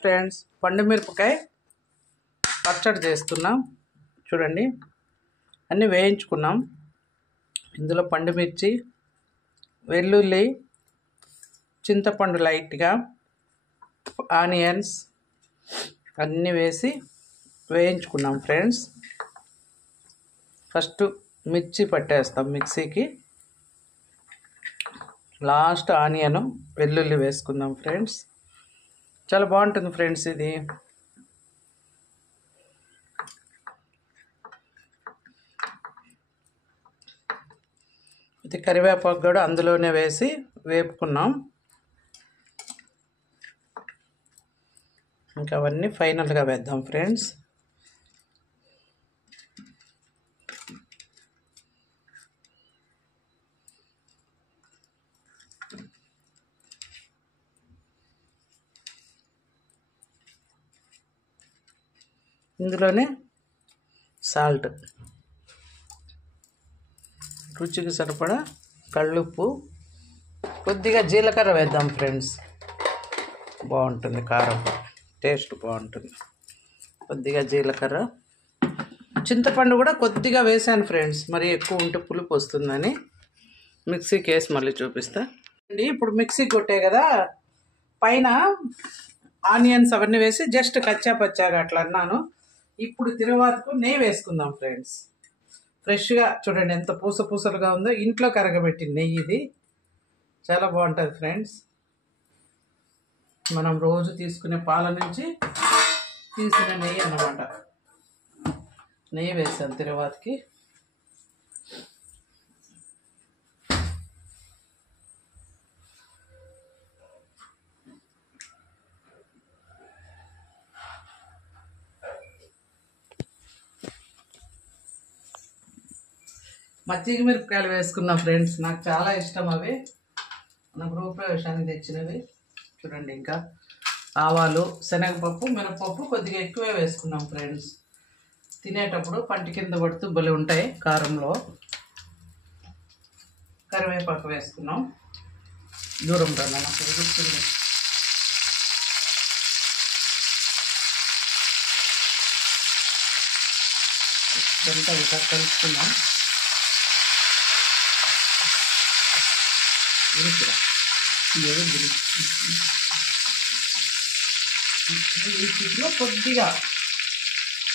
Friends, పండు మిరపకాయ పచ్చడి చేస్తున్నాం. చూడండి, అన్నీ వేయించుకున్నాం. ఇందులో పండు మిర్చి, వెల్లుల్లి, చింతపండు లైట్గా, ఆనియన్స్ అన్నీ వేసి వేయించుకున్నాం ఫ్రెండ్స్. ఫస్ట్ మిర్చి పట్టేస్తాం మిక్సీకి, లాస్ట్ ఆనియన్, వెల్లుల్లి వేసుకుందాం ఫ్రెండ్స్. చాలా బాగుంటుంది ఫ్రెండ్స్ ఇది. ఇది కరివేపాకు కూడా అందులోనే వేసి వేపుకున్నాం. ఇంకా అవన్నీ ఫైనల్గా వేద్దాం ఫ్రెండ్స్. ఇందులోనే సాల్ట్, రుచికి సరిపడా కళ్ళుప్పు, కొద్దిగా జీలకర్ర వేద్దాం ఫ్రెండ్స్. బాగుంటుంది, కారం టేస్ట్ బాగుంటుంది. కొద్దిగా జీలకర్ర, చింతపండు కూడా కొద్దిగా వేసాను ఫ్రెండ్స్. మరి ఎక్కువ ఉంటే పులుపు వస్తుందని మిక్సీకి వేసి మళ్ళీ చూపిస్తా. ఇప్పుడు మిక్సీ కొట్టే కదా, పైన ఆనియన్స్ అవన్నీ వేసి జస్ట్ కచ్చా పచ్చాగా అట్లా అన్నాను. ఇప్పుడు తిరువాతకు నెయ్యి వేసుకుందాం ఫ్రెండ్స్. ఫ్రెష్గా చూడండి ఎంత పూసలుగా ఉందో. ఇంట్లో కరగబెట్టిన నెయ్యి ఇది. చాలా బాగుంటుంది ఫ్రెండ్స్. మనం రోజు తీసుకునే పాల నుంచి తీసిన నెయ్యి అన్నమాట. నెయ్యి వేసాను తిరువాతకి. మజ్జిగ మిరపకాయలు వేసుకున్నాం ఫ్రెండ్స్. నాకు చాలా ఇష్టం అవి. మన గృహప్రవేశానికి తెచ్చినవి. చూడండి, ఇంకా ఆవాలు, శనగపప్పు, మినపప్పు కొద్దిగా ఎక్కువే వేసుకున్నాం ఫ్రెండ్స్. తినేటప్పుడు పంటి కింద పడుతూ భలే ఉంటాయి కారంలో. కరివేపాకు వేసుకున్నాం. దూరం రా, నాకు గుర్తుంది. ఇదంతా ఇంకా కలుపుకున్నాం. ఈ చిట్లో కొద్దిగా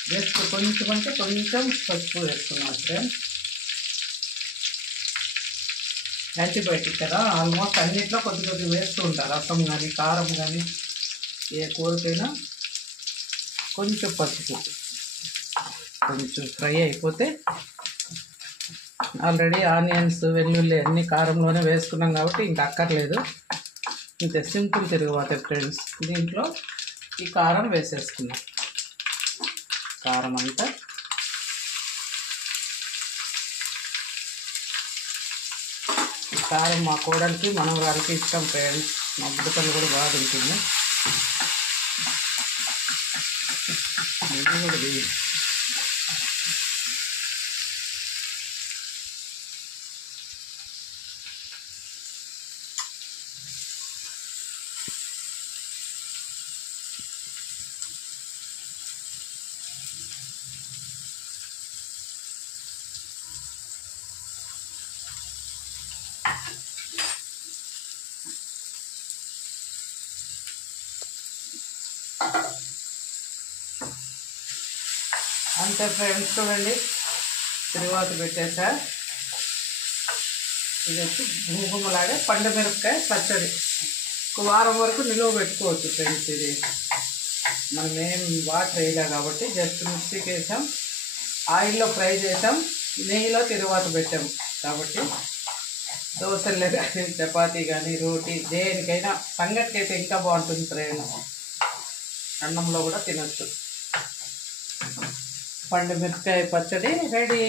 వేసుకో, కొంచెం అంటే కొంచెం పసుపు వేసుకున్నాం ఫ్రెండ్స్. యాంటీబయాటిక్ కదా, ఆల్మోస్ట్ అన్నిట్లో కొద్ది వేస్తూ ఉంటారు. రసం కానీ కారం కానీ ఏ కూరకైనా కొంచెం పసుపు. కొంచెం ఫ్రై అయిపోతే, ఆల్రెడీ ఆనియన్స్, వెల్లుల్లి అన్నీ కారంలోనే వేసుకున్నాం కాబట్టి ఇంకా అక్కర్లేదు. ఇంత సింపుల్ తిరుగుబాటు ఫ్రెండ్స్. దీంట్లో ఈ కారం వేసేసుకున్నాం. కారం అంతా ఈ కారం మా కోడలికి, మనం వారికి ఇష్టం ఫ్రెండ్స్. మా బుడకలు కూడా బాగా తింటుంది. ఇది కూడా అంతే ఫ్రెండ్స్. చూడండి, తిరువాత పెట్టేసా. ఇది వచ్చి గుమగుమలాగే పండు మిరపకాయ పచ్చడి. ఒక వారం వరకు నిలువ పెట్టుకోవచ్చు ఫ్రెండ్స్. ఇది మనం ఏం వాటర్ వేయలే కాబట్టి జస్ట్ మిక్సీకి వేసాం, ఆయిల్లో ఫ్రై చేసాం, నెయ్యిలో తిరువాత పెట్టాం కాబట్టి దోశలు కానీ, చపాతీ కానీ, రోటీ దేనికైనా, సంగటికి అయితే ఇంకా బాగుంటుంది ఫ్రెండ్స్. అన్నంలో కూడా తినచ్చు. పండు మిరపకాయ పచ్చడి రెడీ.